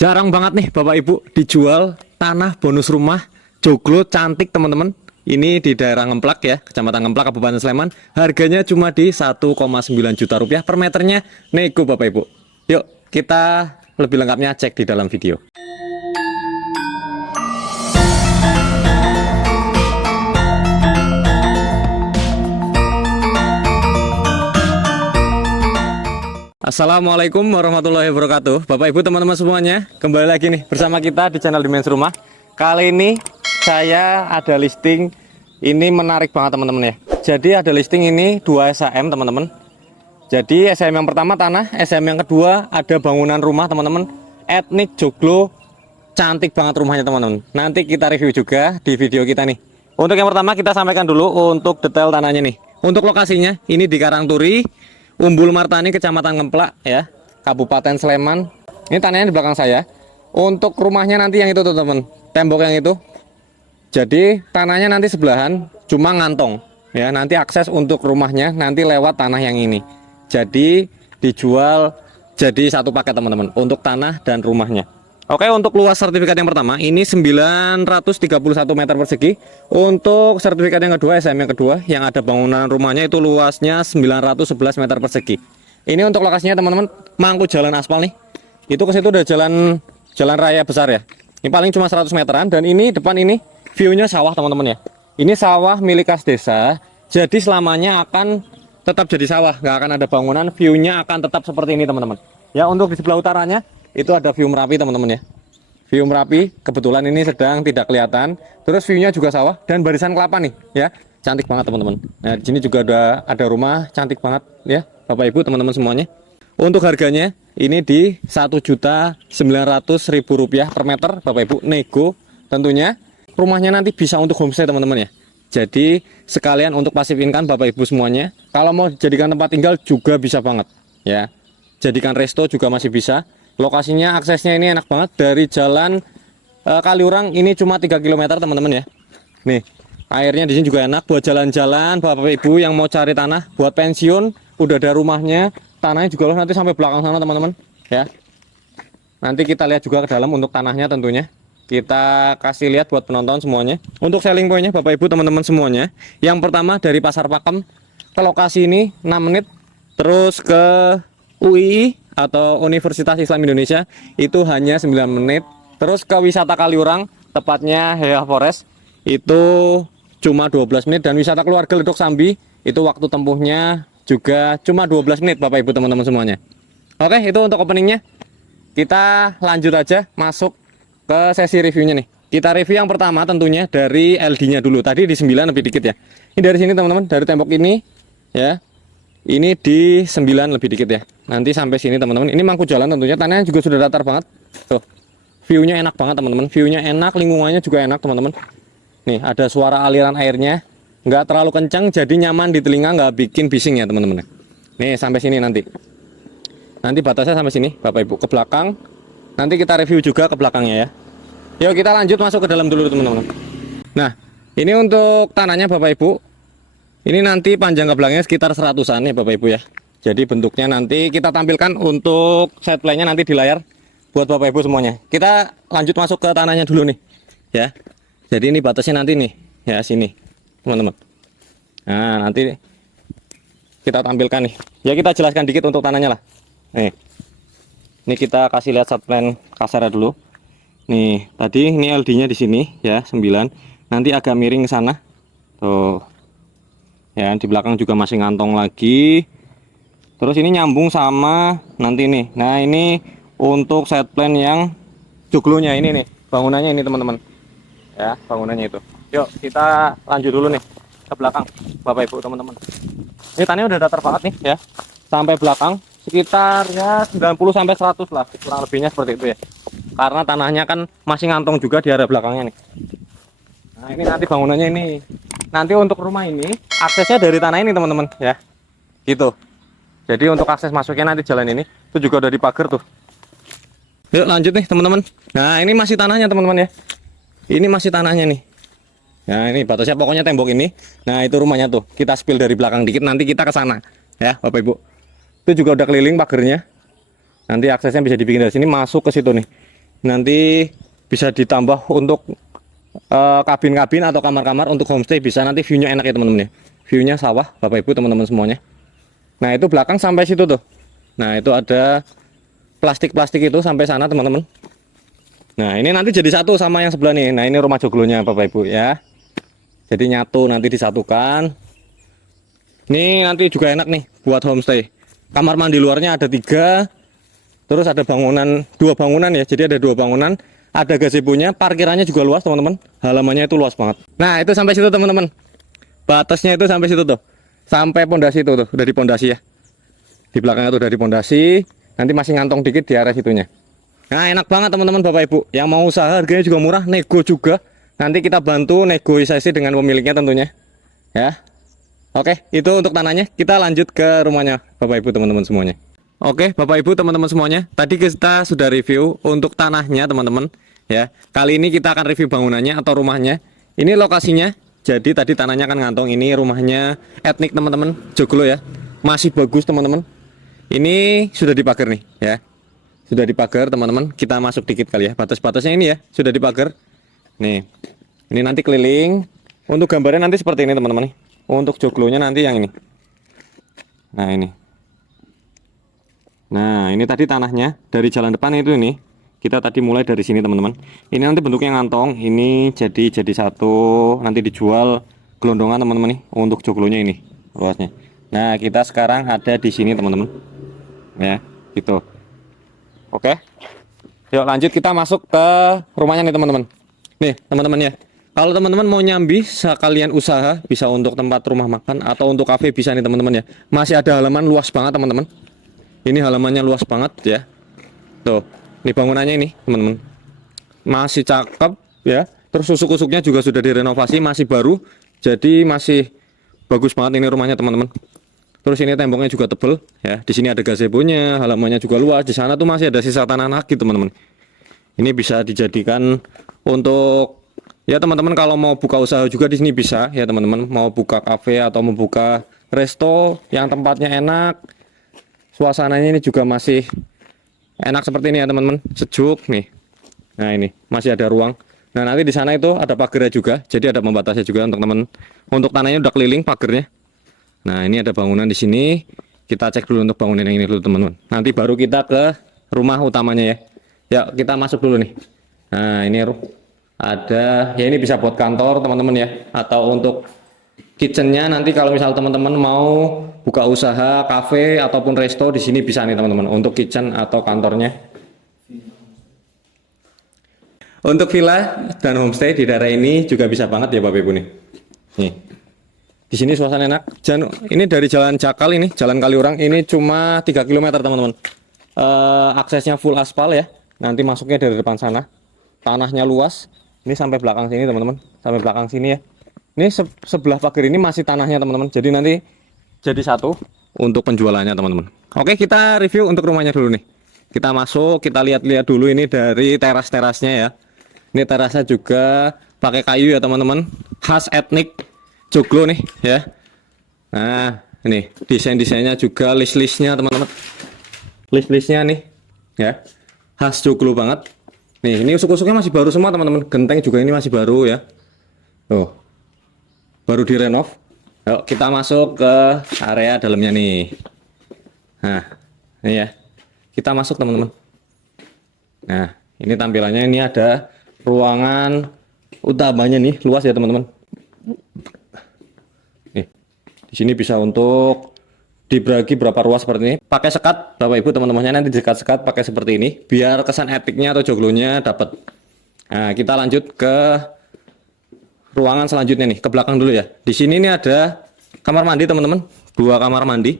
Jarang banget nih Bapak Ibu dijual tanah bonus rumah joglo cantik teman-teman. Ini di daerah Ngemplak ya, Kecamatan Ngemplak, Kabupaten Sleman. Harganya cuma di 1,9 juta rupiah per meternya, nego Bapak Ibu. Yuk kita lebih lengkapnya cek di dalam video. Assalamualaikum warahmatullahi wabarakatuh. Bapak Ibu teman-teman semuanya, kembali lagi nih bersama kita di channel Dimensi Rumah. Kali ini saya ada listing, ini menarik banget teman-teman ya. Jadi ada listing ini 2 SHM teman-teman. Jadi SHM yang pertama tanah, SHM yang kedua ada bangunan rumah teman-teman. Etnik joglo, cantik banget rumahnya teman-teman. Nanti kita review juga di video kita nih. Untuk yang pertama kita sampaikan dulu untuk detail tanahnya nih. Untuk lokasinya ini di Karangturi, Umbul Martani, Kecamatan Ngemplak ya, Kabupaten Sleman. Ini tanahnya di belakang saya. Untuk rumahnya nanti yang itu teman-teman, tembok yang itu. Jadi tanahnya nanti sebelahan, cuma ngantong ya. Nanti akses untuk rumahnya nanti lewat tanah yang ini. Jadi dijual jadi satu paket teman-teman untuk tanah dan rumahnya. Oke, untuk luas sertifikat yang pertama ini 931 meter persegi. Untuk sertifikat yang kedua, SHM yang kedua yang ada bangunan rumahnya itu luasnya 911 meter persegi. Ini untuk lokasinya teman-teman, mangku jalan aspal nih. Itu ke situ udah jalan raya besar ya. Ini paling cuma 100 meteran dan ini depan ini view-nya sawah teman-teman ya. Ini sawah milik kas desa. Jadi selamanya akan tetap jadi sawah, nggak akan ada bangunan, view-nya akan tetap seperti ini teman-teman. Ya, untuk di sebelah utaranya itu ada view Merapi teman-teman ya. View Merapi kebetulan ini sedang tidak kelihatan. Terus view-nya juga sawah dan barisan kelapa nih ya. Cantik banget teman-teman. Nah, di sini juga ada rumah cantik banget ya, Bapak Ibu teman-teman semuanya. Untuk harganya ini di 1.900.000 rupiah per meter Bapak Ibu, nego tentunya. Rumahnya nanti bisa untuk homestay teman-teman ya. Jadi sekalian untuk pasif income Bapak Ibu semuanya. Kalau mau dijadikan tempat tinggal juga bisa banget ya. Jadikan resto juga masih bisa. Lokasinya aksesnya ini enak banget dari jalan Kaliurang, ini cuma 3 km teman-teman ya. Nih, airnya di sini juga enak buat jalan-jalan Bapak Ibu yang mau cari tanah buat pensiun, udah ada rumahnya. Tanahnya juga loh nanti sampai belakang sana teman-teman ya. Nanti kita lihat juga ke dalam untuk tanahnya tentunya. Kita kasih lihat buat penonton semuanya. Untuk selling pointnya Bapak Ibu teman-teman semuanya. Yang pertama dari Pasar Pakem ke lokasi ini 6 menit. Terus ke UII atau Universitas Islam Indonesia itu hanya 9 menit. Terus ke wisata Kaliurang tepatnya Heah Forest itu cuma 12 menit. Dan wisata keluarga Ledok Sambi itu waktu tempuhnya juga cuma 12 menit Bapak Ibu teman-teman semuanya. Oke, itu untuk openingnya. Kita lanjut aja masuk ke sesi reviewnya nih. Kita review yang pertama tentunya dari LD nya dulu. Tadi di 9 lebih dikit ya. Ini dari sini teman-teman, dari tembok ini ya. Ini di 9 lebih dikit ya. Nanti sampai sini teman-teman. Ini mangku jalan tentunya. Tanahnya juga sudah datar banget. Tuh. View-nya enak banget teman-teman. View-nya enak, lingkungannya juga enak teman-teman. Nih, ada suara aliran airnya. Nggak terlalu kencang, jadi nyaman di telinga, nggak bikin bising ya teman-teman. Nih, sampai sini nanti. Nanti batasnya sampai sini, Bapak Ibu. Ke belakang. Nanti kita review juga ke belakangnya ya. Yuk kita lanjut masuk ke dalam dulu teman-teman. Nah, ini untuk tanahnya Bapak Ibu. Ini nanti panjang ke belakangnya sekitar 100-an ya Bapak Ibu ya. Jadi bentuknya nanti kita tampilkan untuk side plan-nya nanti di layar buat Bapak Ibu semuanya. Kita lanjut masuk ke tanahnya dulu nih ya. Jadi ini batasnya nanti nih ya, sini teman-teman. Nah, nanti kita tampilkan nih. Ya kita jelaskan dikit untuk tanahnya lah. Nih. Ini kita kasih lihat side plan kasarnya dulu. Nih, tadi ini LD-nya di sini ya, 9. Nanti agak miring ke sana. Tuh. Ya, di belakang juga masih ngantong lagi. Terus ini nyambung sama nanti nih. Nah, ini untuk side plan yang joglonya ini nih, bangunannya ini teman-teman. Ya, bangunannya itu. Yuk, kita lanjut dulu nih ke belakang Bapak Ibu teman-teman. Ini tanahnya udah datar banget nih ya. Sampai belakang sekitar ya 90 sampai 100 lah, kurang lebihnya seperti itu ya. Karena tanahnya kan masih ngantong juga di area belakangnya nih. Nah, ini nanti bangunannya ini. Nanti untuk rumah ini aksesnya dari tanah ini teman-teman ya. Gitu. Jadi untuk akses masuknya nanti jalan ini itu juga udah dipagar tuh. Yuk lanjut nih teman-teman. Nah, ini masih tanahnya teman-teman ya. Ini masih tanahnya nih. Nah, ini batasnya pokoknya tembok ini. Nah, itu rumahnya tuh. Kita spill dari belakang dikit, nanti kita ke sana ya Bapak Ibu. Itu juga udah keliling pagernya. Nanti aksesnya bisa dibikin dari sini masuk ke situ nih. nanti bisa ditambah untuk kabin-kabin atau kamar-kamar untuk homestay, bisa nanti view-nya enak ya teman-teman ya. View-nya sawah Bapak Ibu teman-teman semuanya. Nah itu belakang sampai situ tuh. Nah itu ada plastik-plastik itu sampai sana teman-teman. Nah ini nanti jadi satu sama yang sebelah nih. Nah ini rumah joglonya Bapak Ibu ya. Jadi nyatu nanti disatukan. Ini nanti juga enak nih buat homestay. Kamar mandi luarnya ada 3. Terus ada bangunan, 2 bangunan ya. Jadi ada 2 bangunan. Ada gazebo-nya, parkirannya juga luas teman-teman. Halamannya itu luas banget. Nah itu sampai situ teman-teman. Batasnya itu sampai situ tuh. Sampai pondasi itu tuh, dari pondasi ya. Di belakangnya tuh dari pondasi. Nanti masih ngantong dikit di area situnya. Nah enak banget teman-teman Bapak Ibu. Yang mau usaha harganya juga murah, nego juga. Nanti kita bantu negosiasi dengan pemiliknya tentunya. Ya. Oke, itu untuk tanahnya. Kita lanjut ke rumahnya Bapak Ibu teman-teman semuanya. Oke, Bapak Ibu teman-teman semuanya. Tadi kita sudah review untuk tanahnya teman-teman. Ya, kali ini kita akan review bangunannya atau rumahnya. Ini lokasinya. Jadi tadi tanahnya kan ngantong. Ini rumahnya etnik teman-teman, joglo ya. Masih bagus teman-teman. Ini sudah dipagar nih ya. Sudah dipagar teman-teman. Kita masuk dikit kali ya. Batas-batasnya ini ya sudah dipagar. Nih. Ini nanti keliling. Untuk gambarnya nanti seperti ini teman-teman nih. Untuk joglonya nanti yang ini. Nah, ini. Nah, ini tadi tanahnya dari jalan depan itu ini. Kita tadi mulai dari sini, teman-teman. Ini nanti bentuknya ngantong. Ini jadi satu, nanti dijual gelondongan, teman-teman nih, untuk joglonya ini luasnya. Nah, kita sekarang ada di sini, teman-teman. Ya, gitu. Oke. Yuk lanjut kita masuk ke rumahnya nih, teman-teman. Nih, teman-teman ya. Kalau teman-teman mau nyambi sekalian usaha, bisa untuk tempat rumah makan atau untuk kafe bisa nih teman-teman ya. Masih ada halaman luas banget teman-teman. Ini halamannya luas banget ya. Tuh, ini bangunannya ini teman-teman. Masih cakep ya. Terus susuk-susuknya juga sudah direnovasi, masih baru. Jadi masih bagus banget ini rumahnya teman-teman. Terus ini temboknya juga tebel ya. Di sini ada gazebo-nya, halamannya juga luas. Di sana tuh masih ada sisa tanah lagi teman-teman. Ini bisa dijadikan untuk ya teman-teman, kalau mau buka usaha juga di sini bisa ya teman-teman, mau buka kafe atau mau buka resto yang tempatnya enak, suasananya ini juga masih enak seperti ini ya teman-teman, sejuk nih. Nah ini masih ada ruang. Nah nanti di sana itu ada pagarnya juga, jadi ada pembatasnya juga untuk teman. Untuk tanahnya udah keliling pagarnya. Nah ini ada bangunan di sini. Kita cek dulu untuk bangunan yang ini dulu teman-teman. Nanti baru kita ke rumah utamanya ya. Ya kita masuk dulu nih. Nah ini ada ya, ini bisa buat kantor teman-teman ya, atau untuk kitchennya nanti kalau misal teman-teman mau buka usaha kafe ataupun resto di sini bisa nih teman-teman, untuk kitchen atau kantornya. Untuk villa dan homestay di daerah ini juga bisa banget ya Bapak Ibu nih. Nih di sini suasana enak. Ini dari jalan Jakal, ini jalan Kaliurang, ini cuma 3 km teman-teman. Aksesnya full aspal ya. Nanti masuknya dari depan sana. Tanahnya luas. Ini sampai belakang sini teman-teman, sampai belakang sini ya. Ini sebelah pagar ini masih tanahnya teman-teman. Jadi nanti jadi satu untuk penjualannya teman-teman. Oke, kita review untuk rumahnya dulu nih. Kita masuk, kita lihat-lihat dulu ini dari teras-terasnya ya. Ini terasnya juga pakai kayu ya teman-teman. Khas etnik joglo nih ya. Nah ini desain-desainnya juga, list-listnya teman-teman. List-listnya nih ya. Khas joglo banget. Nih, ini usuk-usuknya masih baru semua teman-teman. Genteng juga ini masih baru ya. Tuh. Baru direnov. Yuk, kita masuk ke area dalamnya nih. Nah, ini ya. Kita masuk teman-teman. Nah, ini tampilannya, ini ada ruangan utamanya nih, luas ya teman-teman. Nih. Di sini bisa untuk dibagi berapa ruas seperti ini. Pakai sekat Bapak Ibu teman-temannya, nanti sekat pakai seperti ini biar kesan etiknya atau joglonya dapat. Nah, kita lanjut ke ruangan selanjutnya nih, ke belakang dulu ya. Di sini nih ada kamar mandi teman-teman, 2 kamar mandi.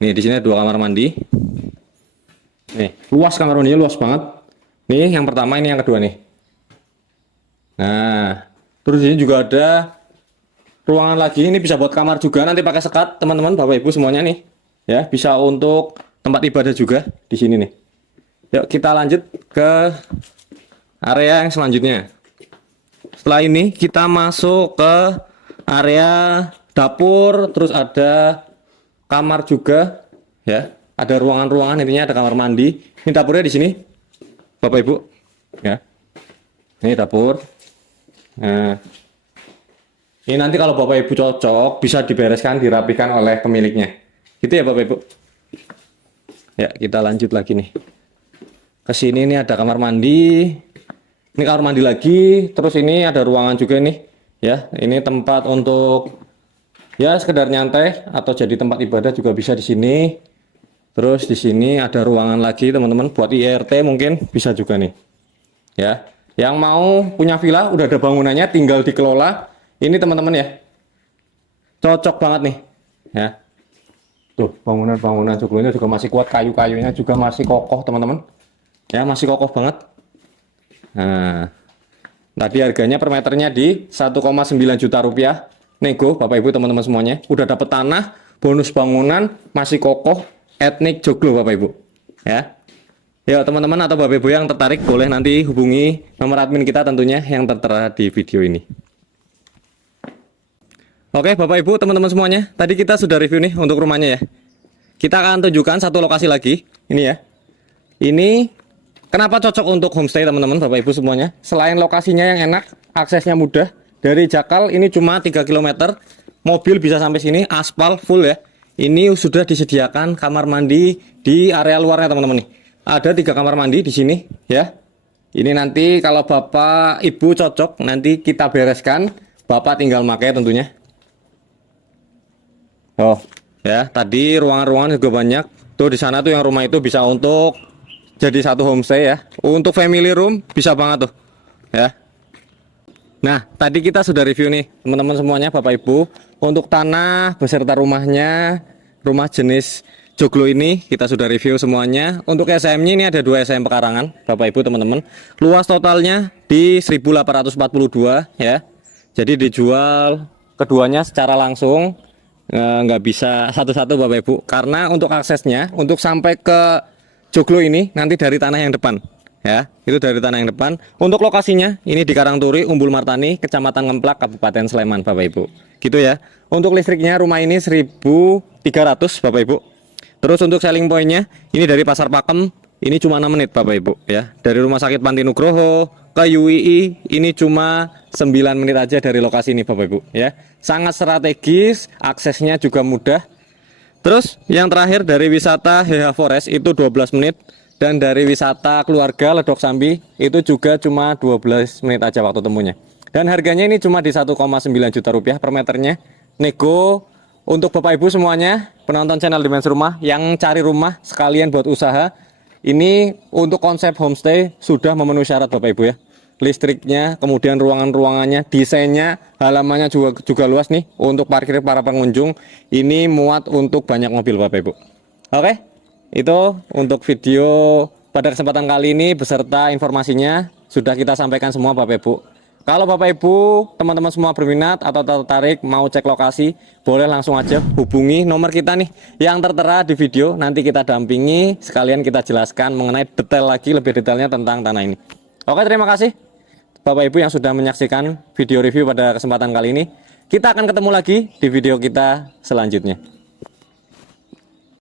Nih di sini ada 2 kamar mandi. Nih, luas kamar mandinya, luas banget. Nih yang pertama, ini yang kedua nih. Nah, terus di sini juga ada ruangan lagi, ini bisa buat kamar juga, nanti pakai sekat teman-teman, Bapak Ibu semuanya nih ya, bisa untuk tempat ibadah juga di sini nih. Yuk kita lanjut ke area yang selanjutnya. Setelah ini kita masuk ke area dapur, terus ada kamar juga ya, ada ruangan-ruangan, intinya ada kamar mandi. Ini dapurnya di sini Bapak Ibu. ya. Ini dapur. Nah, ini nanti kalau Bapak Ibu cocok bisa dibereskan, dirapikan oleh pemiliknya. Gitu ya Bapak Ibu. Ya, kita lanjut lagi nih. Ke sini nih ada kamar mandi. Ini kamar mandi lagi, terus ini ada ruangan juga nih. Ya, ini tempat untuk ya sekedar nyantai atau jadi tempat ibadah juga bisa di sini. Terus di sini ada ruangan lagi teman-teman buat IRT mungkin bisa juga nih. Ya, yang mau punya villa udah ada bangunannya, tinggal dikelola. Ini teman-teman ya, cocok banget nih. Ya, tuh bangunan joglonya juga masih kuat, kayu-kayunya juga masih kokoh teman-teman. Ya, masih kokoh banget. Nah, tadi harganya per meternya di 1,9 juta rupiah. Nego Bapak Ibu teman-teman semuanya. Udah dapat tanah, bonus bangunan, masih kokoh, etnik joglo Bapak Ibu. Ya. Ya teman-teman atau Bapak Ibu yang tertarik boleh nanti hubungi nomor admin kita tentunya yang tertera di video ini. Oke Bapak Ibu teman-teman semuanya, tadi kita sudah review nih untuk rumahnya ya. Kita akan tunjukkan satu lokasi lagi. Ini ya. Ini kenapa cocok untuk homestay teman-teman Bapak Ibu semuanya. Selain lokasinya yang enak, aksesnya mudah. Dari Jakal ini cuma 3 km. Mobil bisa sampai sini, aspal full ya. Ini sudah disediakan kamar mandi di area luarnya teman-teman nih. Ada 3 kamar mandi di sini ya. Ini nanti kalau Bapak Ibu cocok nanti kita bereskan. Bapak tinggal pakai tentunya. Oh, ya, tadi ruangan-ruangan juga banyak. Tuh di sana tuh yang rumah itu bisa untuk jadi satu homestay ya. Untuk family room bisa banget tuh. Ya. Nah, tadi kita sudah review nih, teman-teman semuanya, Bapak Ibu, untuk tanah beserta rumahnya, rumah jenis joglo ini kita sudah review semuanya. Untuk SM-nya ini ada 2 SM pekarangan, Bapak Ibu, teman-teman. Luas totalnya di 1842 ya. Jadi dijual keduanya secara langsung, nggak bisa satu-satu Bapak Ibu, karena untuk aksesnya untuk sampai ke joglo ini nanti dari tanah yang depan ya, itu dari tanah yang depan. Untuk lokasinya ini di Karangturi, Umbul Martani, Kecamatan Ngemplak, Kabupaten Sleman Bapak Ibu, gitu ya. Untuk listriknya rumah ini 1.300 Bapak Ibu. Terus untuk selling pointnya ini dari Pasar Pakem ini cuma 6 menit Bapak Ibu ya. Dari Rumah Sakit Panti Nugroho ke UII ini cuma 9 menit aja dari lokasi ini Bapak Ibu ya. Sangat strategis, aksesnya juga mudah. Terus yang terakhir dari wisata Heha Forest itu 12 menit. Dan dari wisata keluarga Ledok Sambi itu juga cuma 12 menit aja waktu temunya. Dan harganya ini cuma di 1,9 juta rupiah per meternya. Nego untuk Bapak Ibu semuanya, penonton channel Dimensi Rumah yang cari rumah sekalian buat usaha. Ini untuk konsep homestay sudah memenuhi syarat Bapak Ibu ya. Listriknya, kemudian ruangan-ruangannya, desainnya, halamannya juga luas nih untuk parkir para pengunjung. Ini muat untuk banyak mobil Bapak Ibu. Oke. Itu untuk video pada kesempatan kali ini beserta informasinya sudah kita sampaikan semua Bapak Ibu. Kalau Bapak Ibu, teman-teman semua berminat atau tertarik mau cek lokasi, boleh langsung aja hubungi nomor kita nih yang tertera di video. Nanti kita dampingi, sekalian kita jelaskan mengenai detail lagi, lebih detailnya tentang tanah ini. Oke, terima kasih Bapak Ibu yang sudah menyaksikan video review pada kesempatan kali ini. Kita akan ketemu lagi di video kita selanjutnya.